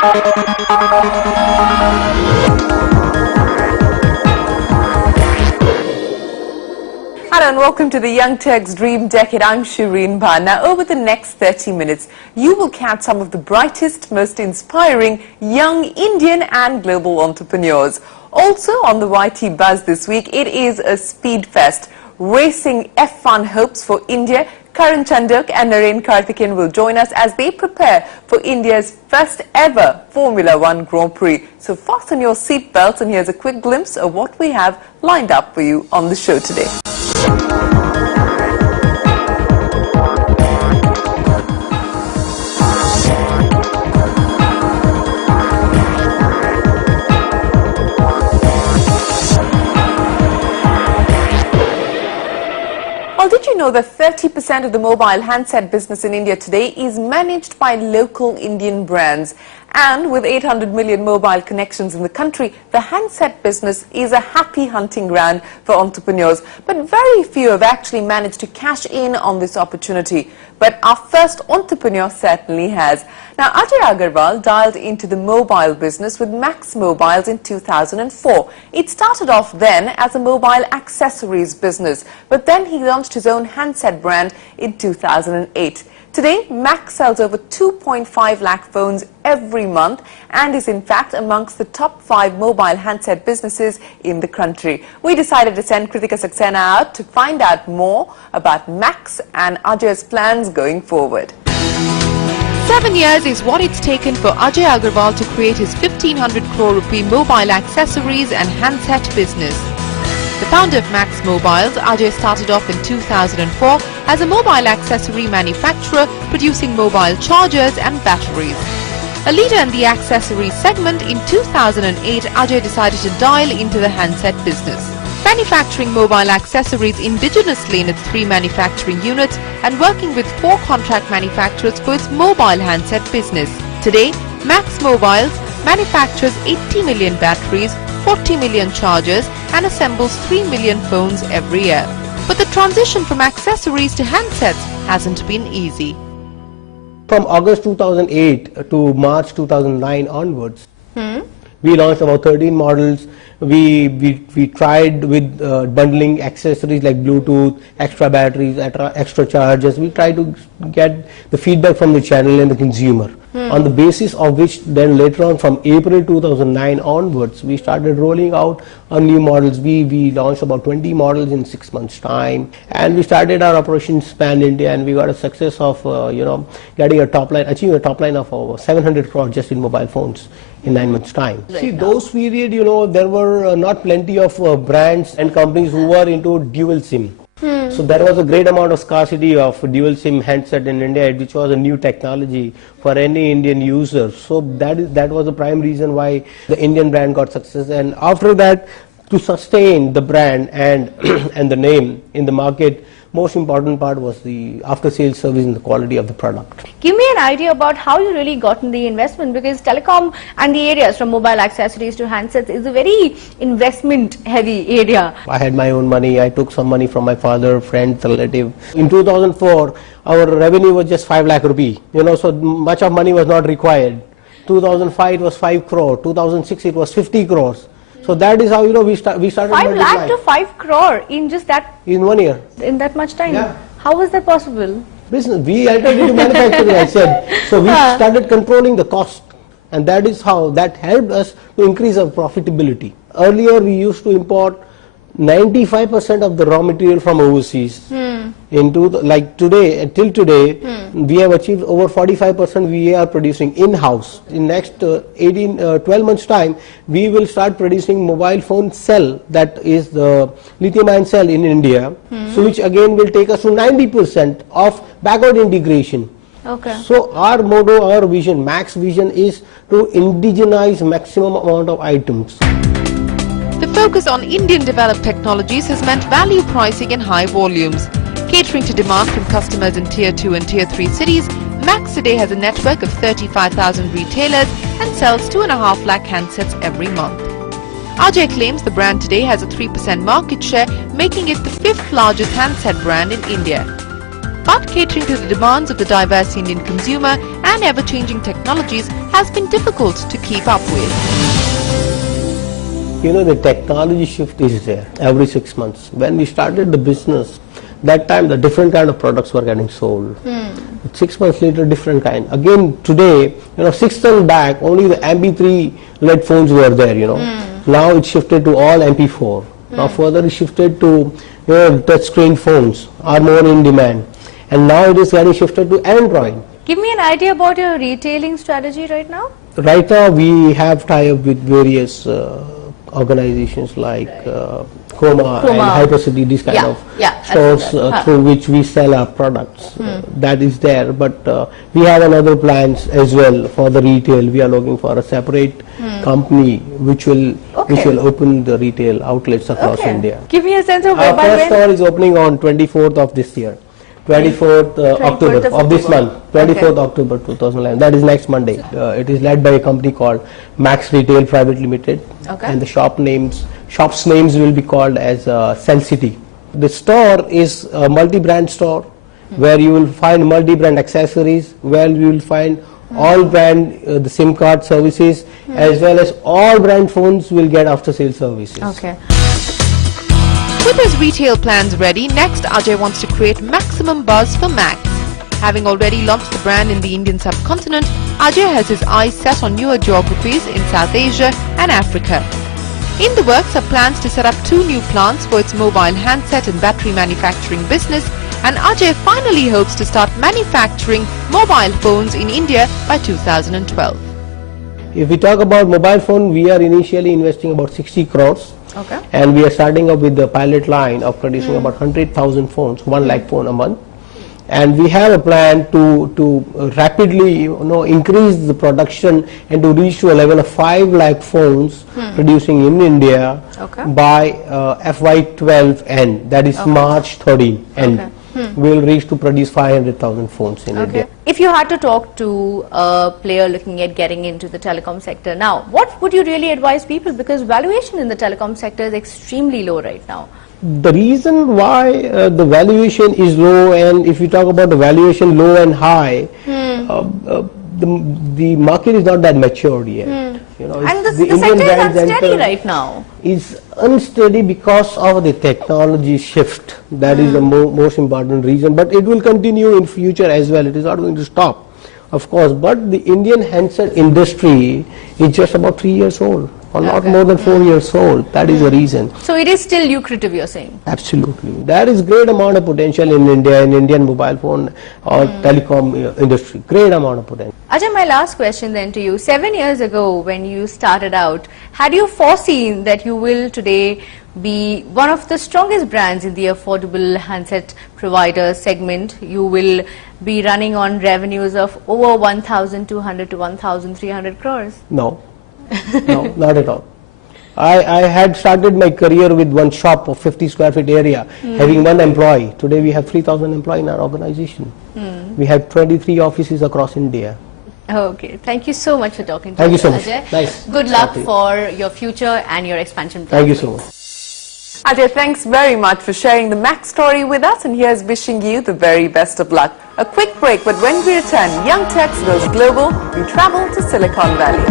Hello and welcome to the Young Turks Dream Decade. I'm Shireen Bhan. Now, over the next 30 minutes, you will catch some of the brightest, most inspiring young Indian and global entrepreneurs. Also on the YT Buzz this week, it is a speed fest. Racing F1 hopes for India. Karan Chandok and Naren Karthikeyan will join us as they prepare for India's first ever Formula One Grand Prix. So fasten your seat belts, and here's a quick glimpse of what we have lined up for you on the show today. Well, did you know that 30% of the mobile handset business in India today is managed by local Indian brands? And with 800 million mobile connections in the country, the handset business is a happy hunting ground for entrepreneurs. But very few have actually managed to cash in on this opportunity. But our first entrepreneur certainly has. Now, Ajay Agarwal dialed into the mobile business with Maxx Mobiles in 2004. It started off then as a mobile accessories business, but then he launched his own handset brand in 2008. Today, Maxx sells over 2.5 lakh phones every month and is in fact amongst the top 5 mobile handset businesses in the country. We decided to send Kritika Saxena out to find out more about Maxx and Ajay's plans going forward. 7 years is what it's taken for Ajay Agarwal to create his 1500 crore rupee mobile accessories and handset business. The founder of Maxx Mobiles, Ajay started off in 2004 as a mobile accessory manufacturer producing mobile chargers and batteries. A leader in the accessories segment, in 2008 Ajay decided to dial into the handset business, manufacturing mobile accessories indigenously in its 3 manufacturing units and working with 4 contract manufacturers for its mobile handset business. Today, Maxx Mobiles manufactures 80 million batteries, 40 million chargers and assembles 3 million phones every year. But the transition from accessories to handsets hasn't been easy. From August 2008 to March 2009 onwards, we launched about 13 models. We tried with bundling accessories like Bluetooth, extra batteries, extra chargers. We tried to get the feedback from the channel and the consumer. On the basis of which then later on from April 2009 onwards, we started rolling out our new models. We launched about 20 models in 6 months time, and we started our operations pan India, and we got a success of getting a top line, achieving a top line of over 700 crore just in mobile phones in 9 months time. Right. See, those period, there were not plenty of brands and companies who were into dual SIM. So there was a great amount of scarcity of dual SIM handset in India, which was a new technology for any Indian user. So that was the prime reason why the Indian brand got success. And after that, to sustain the brand and and the name in the market, most important part was the after-sales service and the quality of the product. Give me an idea about how you really got in the investment, because telecom and the areas from mobile accessories to handsets is a very investment-heavy area. I had my own money. I took some money from my father, friends, relative. In 2004, our revenue was just 5 lakh rupee. So much of money was not required. 2005 it was 5 crore. 2006 it was 50 crores. So that is how we started. 5 lakh to 5 crore in just that. In 1 year. In that much time. Yeah. How was that possible? Business. We entered into manufacturing, I said. So we started controlling the cost, and that is how that helped us to increase our profitability. Earlier we used to import 95% of the raw material from overseas. Like today, till today, we have achieved over 45% we are producing in-house. In next 12 months time, we will start producing mobile phone cell, that is the lithium-ion cell in India, so which again will take us to 90% of backward integration. Okay. So our motto, our vision, Maxx vision is to indigenize maximum amount of items. The focus on Indian developed technologies has meant value pricing and high volumes. Catering to demand from customers in Tier 2 and Tier 3 cities, Maxx today has a network of 35,000 retailers and sells 2.5 lakh handsets every month. Ajay claims the brand today has a 3% market share, making it the 5th largest handset brand in India. but catering to the demands of the diverse Indian consumer and ever-changing technologies has been difficult to keep up with. You know, the technology shift is there every 6 months. When we started the business, that time the different kind of products were getting sold. 6 months later, different kind. Again, today, 6 months back, only the MP3 LED phones were there, Now it's shifted to all MP4. Now further it's shifted to, touchscreen phones are more in demand. And now it is getting shifted to Android. Give me an idea about your retailing strategy right now. Right now we have tie-up with various organizations like Chroma and Hypercity, these kind of stores through which we sell our products. That is there, but we have another plans as well for the retail. We are looking for a separate company which will open the retail outlets across India. Give me a sense of our first store is opening on 24th of this year. 24th October of this month, 24th October 2011. That is next Monday. It is led by a company called Maxx Retail Private Limited, and the shop's names will be called as Cell City. The store is a multi-brand store where you will find multi-brand accessories, where you will find all brand the SIM card services, as well as all brand phones will get after-sale services. With his retail plans ready, next Ajay wants to create maximum buzz for Maxx. Having already launched the brand in the Indian subcontinent, Ajay has his eyes set on newer geographies in South Asia and Africa. In the works are plans to set up 2 new plants for its mobile handset and battery manufacturing business, and Ajay finally hopes to start manufacturing mobile phones in India by 2012. If we talk about mobile phone, we are initially investing about 60 crores. And we are starting up with the pilot line of producing about 100,000 phones, 1 lakh phone a month. And we have a plan to rapidly increase the production and to reach to a level of 5 lakh phones producing in India by FY12 end, that is March 13 end. We will reach to produce 500,000 phones in India. If you had to talk to a player looking at getting into the telecom sector now, what would you really advise people? Because valuation in the telecom sector is extremely low right now. The reason why the valuation is low, and if you talk about the valuation low and high, the market is not that matured yet. And the sector is unsteady right now. Is unsteady because of the technology shift. That is the most important reason. But it will continue in future as well. It is not going to stop, of course. But the Indian handset industry is just about 3 years old, or not more than 4 years old. That is the reason. So it is still lucrative, you're saying? Absolutely. There is great amount of potential in India, in Indian mobile phone or telecom industry. Great amount of potential. Ajay, my last question then to you. 7 years ago when you started out, had you foreseen that you will today be one of the strongest brands in the affordable handset provider segment? You will be running on revenues of over 1,200 to 1,300 crores? No. No, not at all. I had started my career with one shop of 50 square feet area, having 1 employee. Today we have 3,000 employees in our organization. We have 23 offices across India. Okay, thank you so much for talking to us. Thank you so much. Ajay. Nice. Good luck for your future and your expansion plans. Thank you so much. Ajay, thanks very much for sharing the Maxx story with us, and here's wishing you the very best of luck. A quick break, but when we return, young Turks goes global. We travel to Silicon Valley.